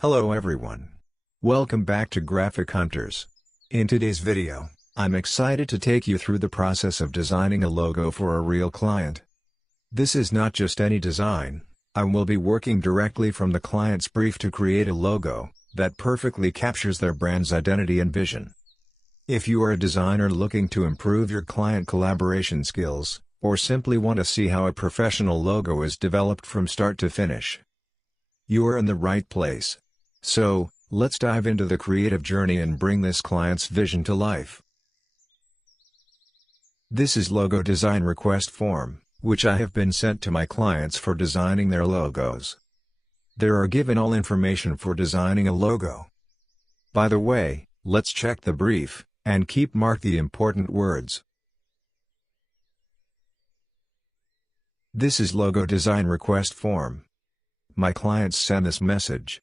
Hello everyone. Welcome back to Graphic Hunters. In today's video, I'm excited to take you through the process of designing a logo for a real client. This is not just any design, I will be working directly from the client's brief to create a logo that perfectly captures their brand's identity and vision. If you are a designer looking to improve your client collaboration skills, or simply want to see how a professional logo is developed from start to finish, you are in the right place. So, let's dive into the creative journey and bring this client's vision to life. This is logo design request form, which I have been sent to my clients for designing their logos. There are given all information for designing a logo. By the way, let's check the brief, and mark the important words. This is logo design request form. My clients send this message.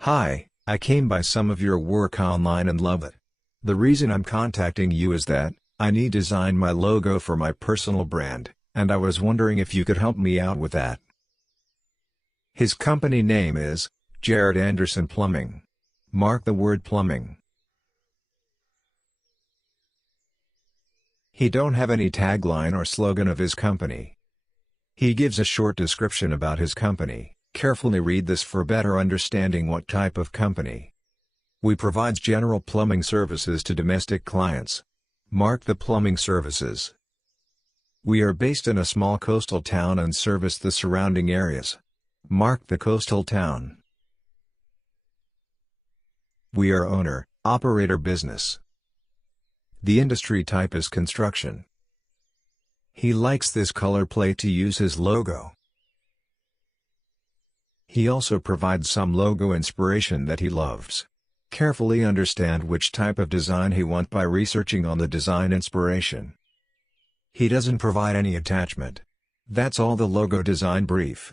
Hi, I came by some of your work online and love it. The reason I'm contacting you is that I need to design my logo for my personal brand, and I was wondering if you could help me out with that. His company name is Jared Anderson Plumbing. Mark the word plumbing. He don't have any tagline or slogan of his company. He gives a short description about his company. Carefully read this for better understanding what type of company. We provide general plumbing services to domestic clients. Mark the plumbing services. We are based in a small coastal town and service the surrounding areas. Mark the coastal town. We are owner-operator business. The industry type is construction. He likes this color plate to use his logo. He also provides some logo inspiration that he loves. Carefully understand which type of design he wants by researching on the design inspiration. He doesn't provide any attachment. That's all the logo design brief.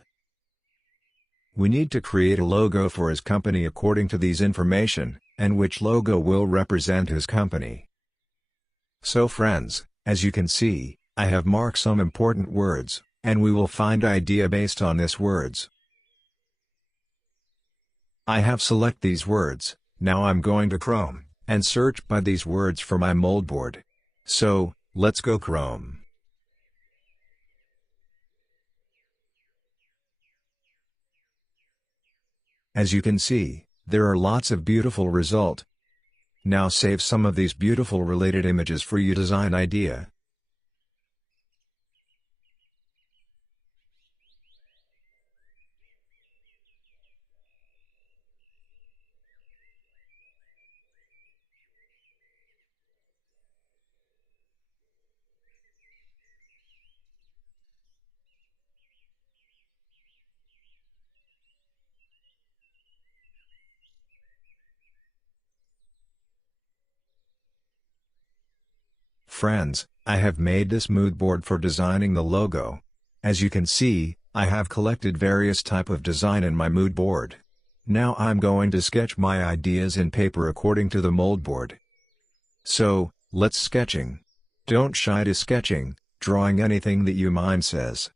We need to create a logo for his company according to these information, and which logo will represent his company. So friends, as you can see, I have marked some important words, and we will find idea based on these words. I have select these words. Now I'm going to Chrome, and search by these words for my moldboard. So, let's go Chrome. As you can see, there are lots of beautiful result. Now save some of these beautiful related images for your design idea. Friends, I have made this mood board for designing the logo. As you can see, I have collected various type of design in my mood board. Now I'm going to sketch my ideas in paper according to the mold board. So, let's sketching. Don't shy to sketching, drawing anything that your mind says.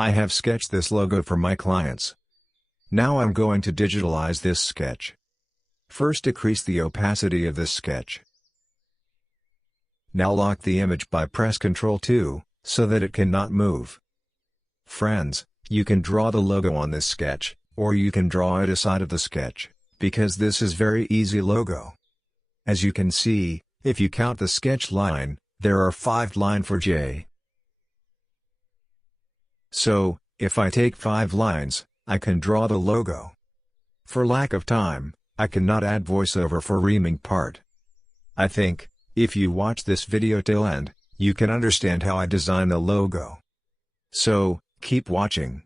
I have sketched this logo for my clients. Now I'm going to digitalize this sketch. First decrease the opacity of this sketch. Now lock the image by press Ctrl 2, so that it cannot move. Friends, you can draw the logo on this sketch, or you can draw it aside of the sketch, because this is very easy logo. As you can see, if you count the sketch line, there are 5 lines for J. So, if I take 5 lines, I can draw the logo. For lack of time, I cannot add voiceover for reaming part. I think, if you watch this video till end, you can understand how I design the logo. So, keep watching.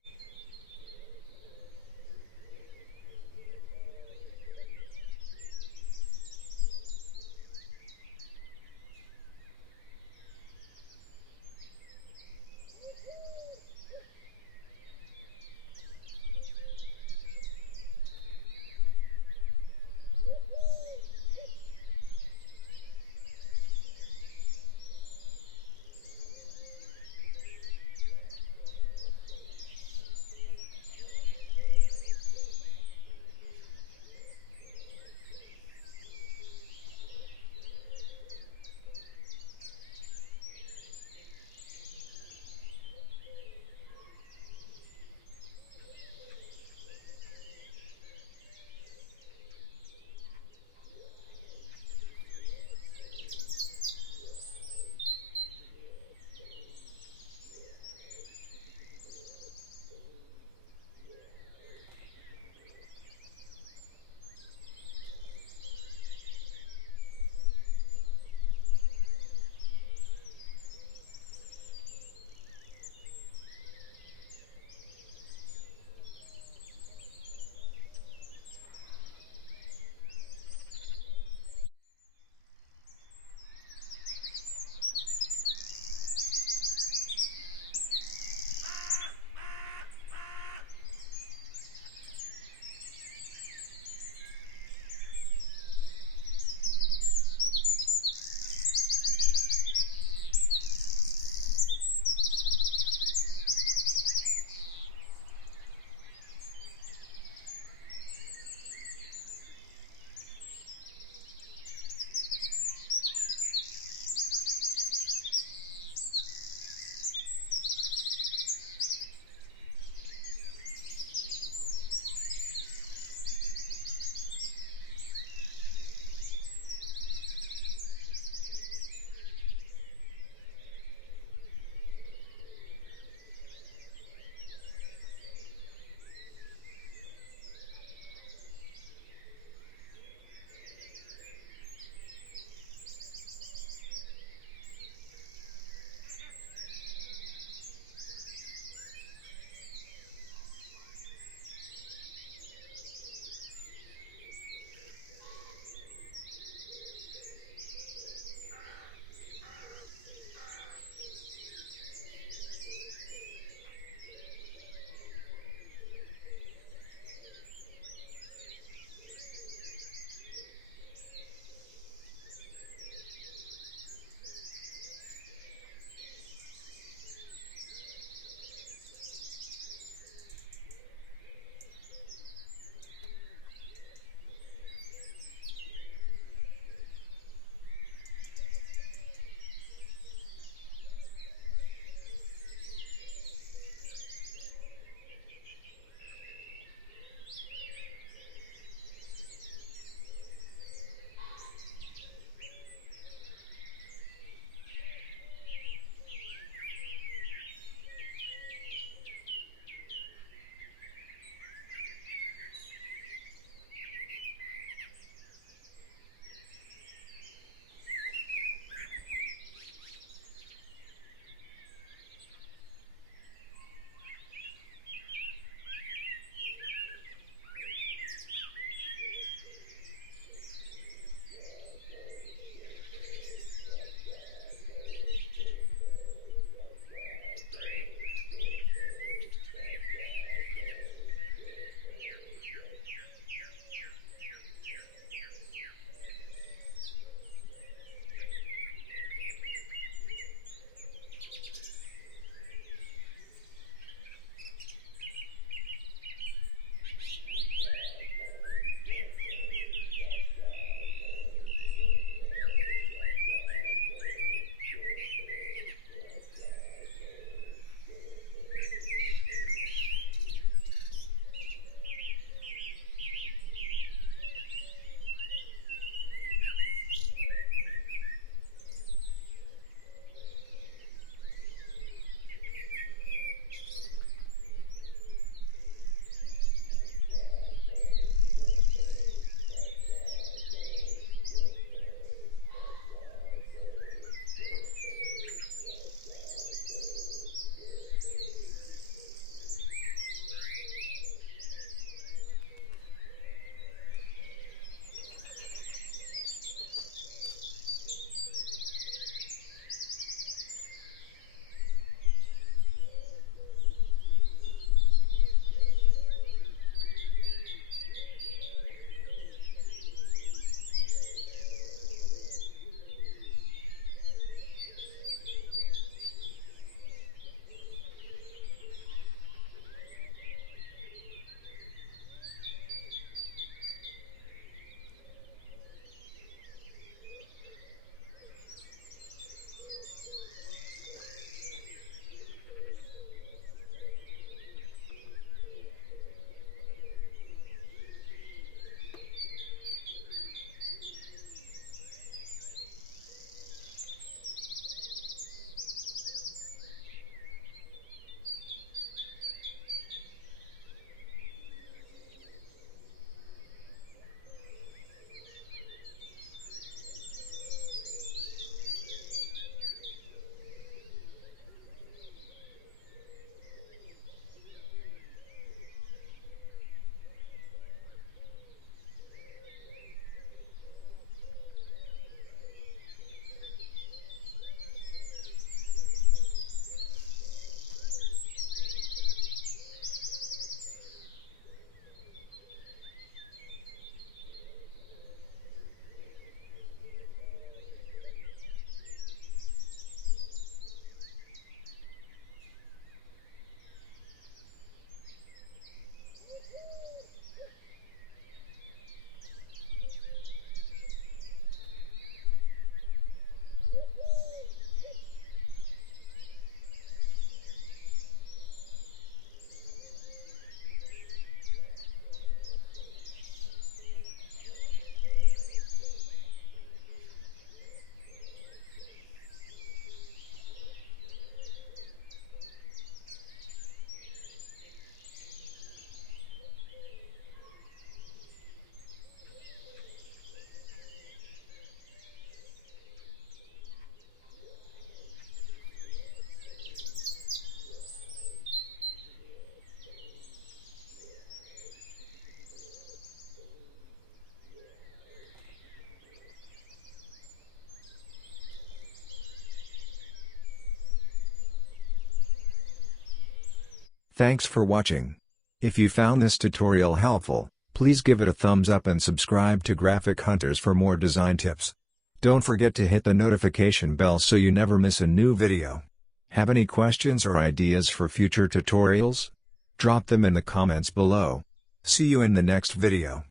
Thanks for watching. If you found this tutorial helpful, please give it a thumbs up and subscribe to Graphic Hunters for more design tips. Don't forget to hit the notification bell so you never miss a new video. Have any questions or ideas for future tutorials? Drop them in the comments below. See you in the next video.